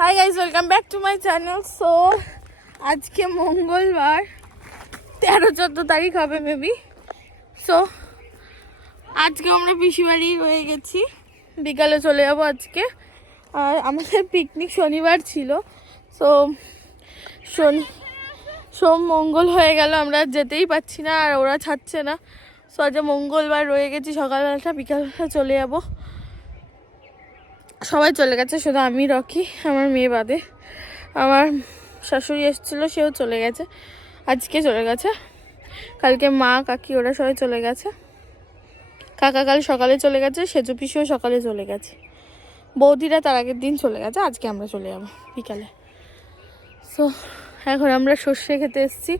Hi guys, welcome back to my channel. So আজকে মঙ্গলবার, 13-14 তারিখ হবে মেবি। সো আজকে আমরা পিসি বাড়ি রয়ে গেছি, বিকালে চলে যাবো আজকে। আর আমাদের পিকনিক শনিবার ছিল। সো সোম মঙ্গল হয়ে গেল, আমরা যেতেই পারছি না আর ওরা ছাড়ছে না। সো আজ মঙ্গলবার রয়ে গেছি, সকালবেলাটা বিকালবেলা চলে যাব। সবাই চলে গেছে, শুধু আমি রকি, আমার মেয়ে বাদে। আমার শাশুড়ি এসেছিলো, সেও চলে গেছে, আজকে চলে গেছে। কালকে মা কাকি ওরা সবাই চলে গেছে। কাকা কাল সকালে চলে গেছে, সেজু পিসিও সকালে চলে গেছে। বৌদিরা তার আগের দিন চলে গেছে, আজকে আমরা চলে যাবো বিকালে। সো এখন আমরা সর্ষে খেতে এসেছি,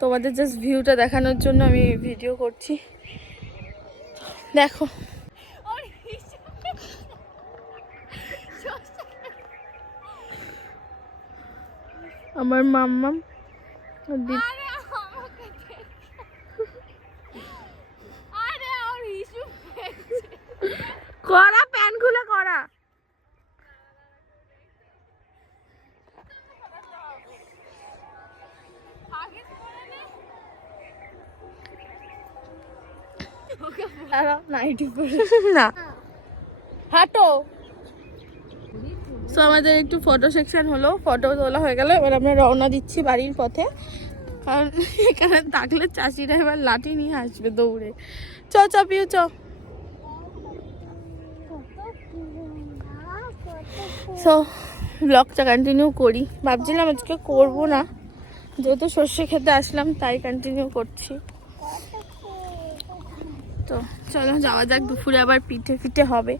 তোমাদের জাস্ট ভিউটা দেখানোর জন্য আমি ভিডিও করছি। দেখো আমার মাম্মাম করা প্যান খুলে করা। না হাঁটো। সো আমাদের একটু ফটো সেকশন হলো, ফটো তোলা হয়ে গেল। এবার আমরা রওনা দিচ্ছি বাড়ির পথে, কারণ এখানে থাকলে চাষিরা এবার লাঠি নিয়ে আসবে দৌড়ে। চ চ পিউ চ। সো ব্লগটা কন্টিনিউ করি, ভাবছিলাম আজকে করবো না, যেহেতু সর্ষে খেতে আসলাম তাই কন্টিনিউ করছি। তো চলো যাওয়া যাক, দুপুরে আবার পিঠে ফিঠে হবে,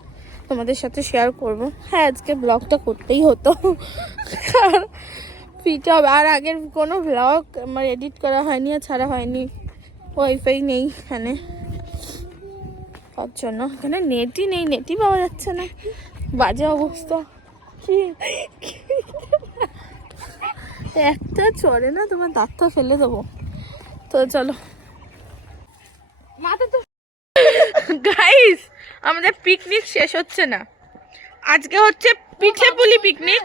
তোমাদের সাথে শেয়ার করব। হ্যাঁ আজকে ব্লগটা করতেই হতো, পিঠে হবে। আর আগের কোনো ব্লগ আমার এডিট করা হয়নি আর ছাড়া হয়নি, ওয়াইফাই নেই এখানে, তার জন্য। এখানে নেটই নেই, নেটই পাওয়া যাচ্ছে না, বাজে অবস্থা। একটা চড়ে না, তোমার দাঁতটা ফেলে দেবো। তো চলো মাথা তো। গাইস আমাদের পিকনিক শেষ হচ্ছে না, আজকে হচ্ছে পিঠে পুলি পিকনিক।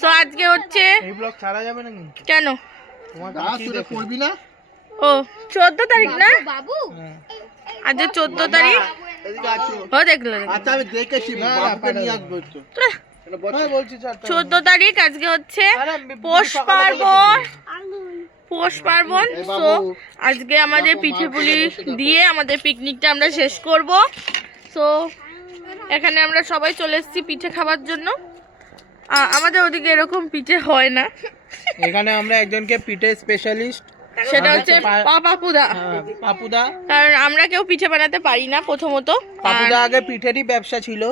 সো আজকে হচ্ছে এই ব্লগ ছাড়া যাবে না কিন্তু। কেন? তোমার কাজ তুই করবি না? ও 14 তারিখ না বাবু, আজ 14 তারিখ। এদিকে আছো। ও দেখলে আচ্ছা আমি দেখেছি, বাবুকে নিয়ে আসবো একটু। হ্যাঁ বলছি 14 তারিখ আজকে হচ্ছে পৌষ পার্বণ। পৌষ পার্বণ। সো আজকে আমাদের পিঠে পুলি দিয়ে আমাদের পিকনিকটা আমরা শেষ করব। সো এখানে আমরা সবাই চলে এসেছি পিঠে খাওয়ার জন্য। আমাদের ওদিকে এরকম পিঠে হয় না, এখানে আমরা একজনকে পিঠে স্পেশালিস্ট, সেটা হচ্ছে পাপুদা। পাপুদা, কারণ আমরা কেউ পিঠে বানাতে পারি না প্রথমত। পাপুদা আগে পিঠেরই ব্যবসা ছিল,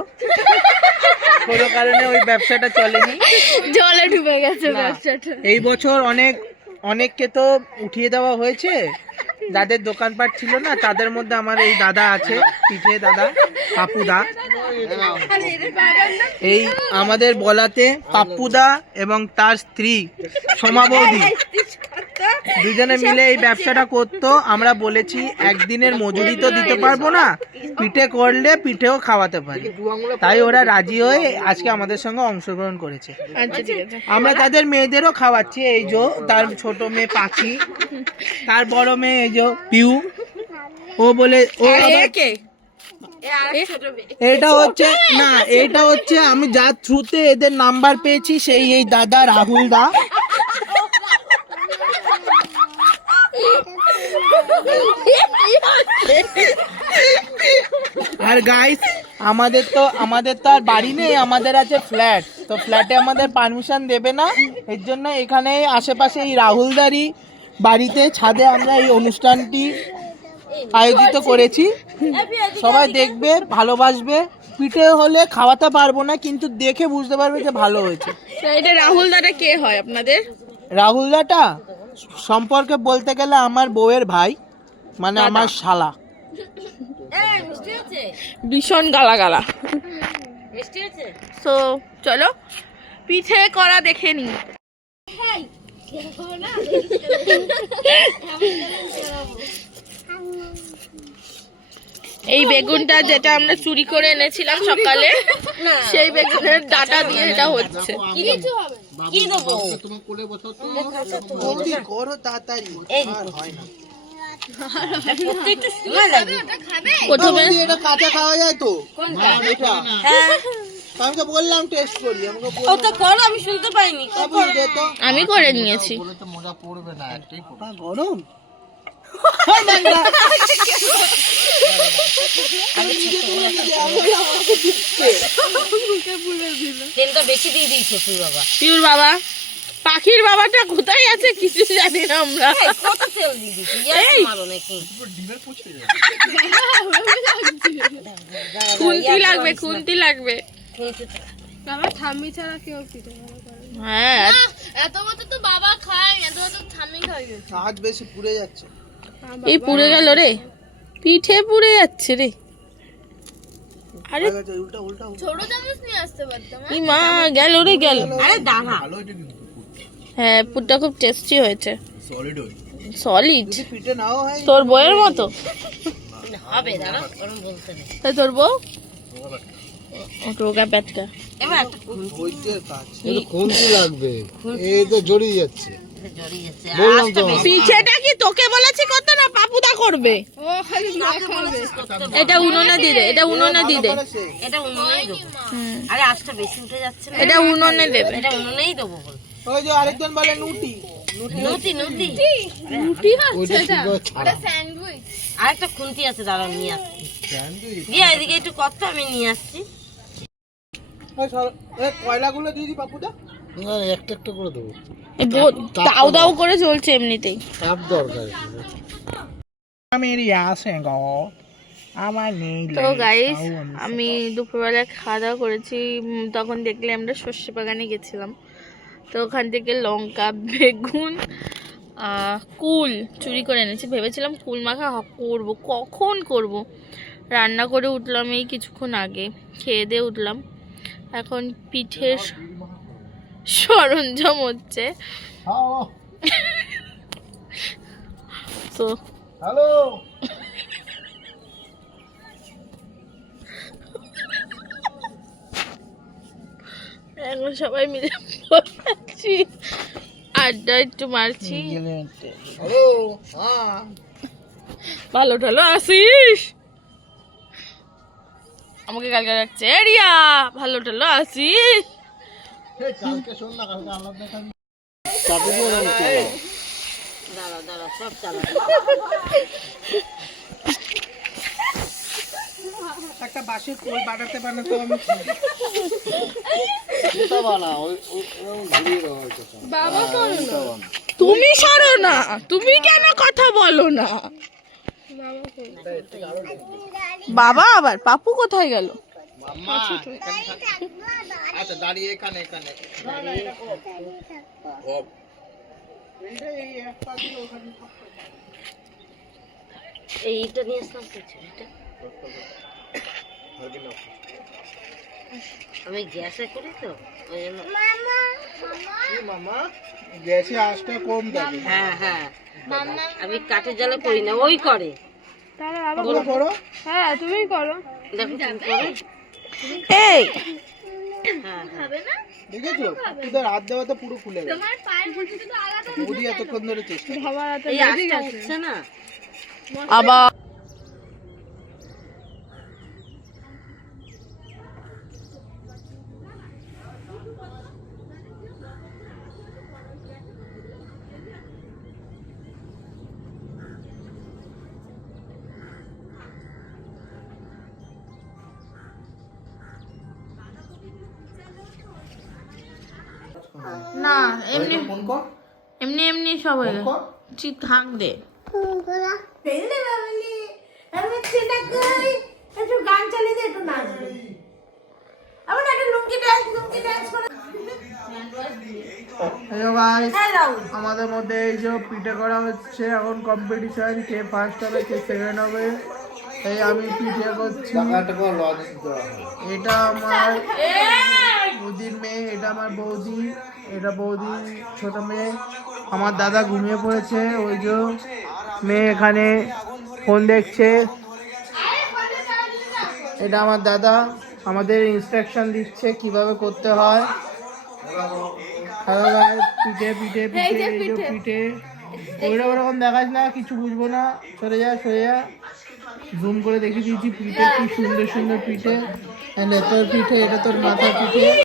কোনো কারণে ওই ব্যবসাটা চলেনি, জলে ডুবে গেছে ব্যবসাটা। এই বছর অনেককে তো উঠিয়ে দেওয়া হয়েছে, যাদের দোকানপাট ছিল না তাদের মধ্যে আমার এই দাদা আছে, পিঠে দাদা পাপুদা। এই আমাদের বলাতে পাপ্পুদা এবং তার স্ত্রী সোমা বৌদি দুজনে মিলে এই ব্যবসাটা করতো। আমরা বলেছি একদিনের মজুরি তো দিতে পারবো না, পিঠে করলে পিঠেও খাওয়াতে পারি, তাই ওরা রাজি হয়ে আজকে আমাদের সঙ্গে অংশগ্রহণ করেছে। আমরা তাদের মেয়েদেরও খাওয়াচ্ছি, এই যে তার ছোট মেয়ে পাখি, তার বড় মেয়ে এই যে পিউ, ও বলে ও এটা হচ্ছে না, এটা হচ্ছে আমি যার থ্রুতে এদের নাম্বার পেয়েছি সেই এই দাদা রাহুল দা। আর গাইস আমাদের তো আর বাড়ি নেই, আমাদের আছে ফ্ল্যাট। তো ফ্ল্যাটে আমাদের পারমিশন দেবে না, এর জন্য এখানে আশেপাশে এই রাহুলদারি বাড়িতে ছাদে আমরা এই অনুষ্ঠানটি আয়োজিত করেছি। সবাই দেখবে, ভালোবাসবে। পিঠে হলে খাওয়াতে পারবো না, কিন্তু দেখে বুঝতে পারবে যে ভালো হয়েছে। এটা রাহুল দাটা কে হয় আপনাদের? রাহুল দাটা সম্পর্কে বলতে গেলে আমার বউয়ের ভাই, মানে আমার শালা। ভীষণ গালা গালা। সো চলো পিঠে করা দেখে নি। এই বেগুনটা যেটা আমরা চুরি করে এনেছিলাম সকালে, সেই বেগুনের ডাটা দিয়ে এটা হচ্ছে। কি দেবো? বৌদি করো তাড়াতাড়ি, আর হয় না। একটু সময় লাগবে। প্রথমে বৌদি, এটা কাঁচা খাওয়া যায় তো? এটা হ্যাঁ, আমি তো বললাম টেস্ট করি, আমাকে ও তো করো, আমি শুনতে পাইনি। বল দে তো। আমি করে নিয়েছি। গরম তেলটা বেশি দিয়ে দিয়েছে তুই বাবা। পিউর বাবা, পাখির বাবাটা কোথায় আছে কিছু জানি না আমরা। কত তেল দিয়ে দিয়েছি, এই। মারো নাকি? খুন্তি লাগবে, খুন্তি লাগবে। বাবা ঠাম্মি ছাড়া কেউ পিঠে ভালো করে না। হ্যাঁ, এত মতো তো বাবা খায়, এত মতো ঠাম্মি খায়। হাত বেশি পুড়ে যাচ্ছে। এই পুড়ে গেল রে, পিঠে পুড়ে যাচ্ছে রে। আরে উল্টা উল্টা ছোট চামচ নিয়ে আসতে পারতাম। এই মা, গেল রে গেল। আরে দানা হ্যাঁ, পুরটা খুব টেস্টি হয়েছে, সলিড। পিঠে নাও হয় তোর বউয়ের মতো। হবে, দাঁড়া ওরম বলতে নেই। তাই তোর বউ রোগা পেটটা। এবার একটা বৈদ্যের কাজ। খুন্তি লাগবে, এই তো জড়িয়ে যাচ্ছে। জড়িয়ে যাচ্ছে। বললাম তো পিঠেটা কি তোকে বলেছি করতে, না পাপুদা করবে? ও খালি মাখাবে। এটা উনুনে দিয়ে দে, এটা উনুনে দিয়ে দে। এটা উনুনেই দেবো। হুম, আরে আজটা বেশি উঠে যাচ্ছে না, এটা উনুনে দেবে। এটা উনুনেই দেবো বল। ওই যে আরেকজন বলে নুটি। নতি নতি রুটি ওইটা হচ্ছে কি করে ছাড়া? স্যান্ডউইচ। আরেকটা খুন্তি আছে, দাঁড়াও নিয়ে আসছি। দিয়ে এদিকে একটু কত আমি নিয়ে আসছি। কয়লাগুলো দিয়ে দি পাপুদা। না, একটা একটা করে দেবো। এই দাও দাও করে চলছে এমনিতেই। তাপ দরকার। মেরি আসে গো, আমার নেই। তো গাইস, আমি দুপুরবেলা খাওয়া দাওয়া করেছি। তখন দেখলে আমরা সর্ষে বাগানে গেছিলাম, তো ওখান থেকে লঙ্কা, বেগুন, কুল চুরি করে এনেছি। ভেবেছিলাম কুল মাখা করবো, কখন করব, রান্না করে উঠলাম এই কিছুক্ষণ আগে, খেয়ে দিয়ে উঠলাম। এখন পিঠের সরঞ্জাম হচ্ছে। তো হ্যালো, এখন সবাই মিলে বসেছি, আড্ডা একটু মারছি। হ্যালো, হ্যাঁ ভালো টালো আসিস? আমাকে কালকে রাখছে রিয়া, ভালো টালো আসিস? কালকে শোন না, কালকে আলাদা খাবি। দাঁড়াও দাঁড়াও, সব চালা। একটা বাঁশের কোল বানাতে বানাতে আমি ওটা বানা, ওই ঘুরিয়ে দেওয়া হয়তো। বাবা করো না। তুমি সরো না, তুমি কেন কথা বলো না? বাবা আবার পাপু কোথায় গেল? মাম্মা আচ্ছা দাঁড়িয়ে এখানে এখানে এইটা নিয়ে আসলাম কিছু, এটা আমি গ্যাসে করি তো ওই জন্য। মামা গ্যাসে আঁচটা কম থাকে। হ্যাঁ হ্যাঁ, আমি কাঠের জ্বালা করি না, ওই করে। তাহলে আবার বলো করো। হ্যাঁ তুমি করো। দেখো তুমি করো। এই হ্যাঁ হ্যাঁ, দেখেছো তোদের হাত দেওয়াতে পুরো খুলে গেল। তোমার পায়ের মধ্যে তো আলাদা বুড়ি এতক্ষণ ধরে চেষ্টা করে। বাবার হাতে এই আঁচটা উঠছে না। আবার না, এমনি ফোন কর এমনি এমনি সব হয়ে গেল। ঠিক থাক দে। হ্যালো গাইস, আমাদের মধ্যে এই যে পিঠে করা হচ্ছে, এখন কম্পিটিশন, কে ফার্স্ট হবে কে সেকেন্ড হবে। এই আমি পিঠে করছি। এটা আমার বৌদির মেয়ে, এটা আমার বৌদি, এটা বৌদি ছোট মেয়ে। আমার দাদা ঘুমিয়ে পড়েছে, ওই যে মেয়ে এখানে ফোন দেখছে। এটা আমার দাদা আমাদের ইনস্ট্রাকশন দিচ্ছে কিভাবে করতে হয়। হ্যালো গাইস, পিঠে পিঠে পিঠে এই যে পিঠে ওরকম দেখাস না, কিছু বুঝবো না, সরে যা সরে যা। জুম করে দেখিয়ে দিয়েছি পিঠে, কি সুন্দর সুন্দর পিঠে। এটা তোর পিঠে, এটা তোর মাথার পিঠে।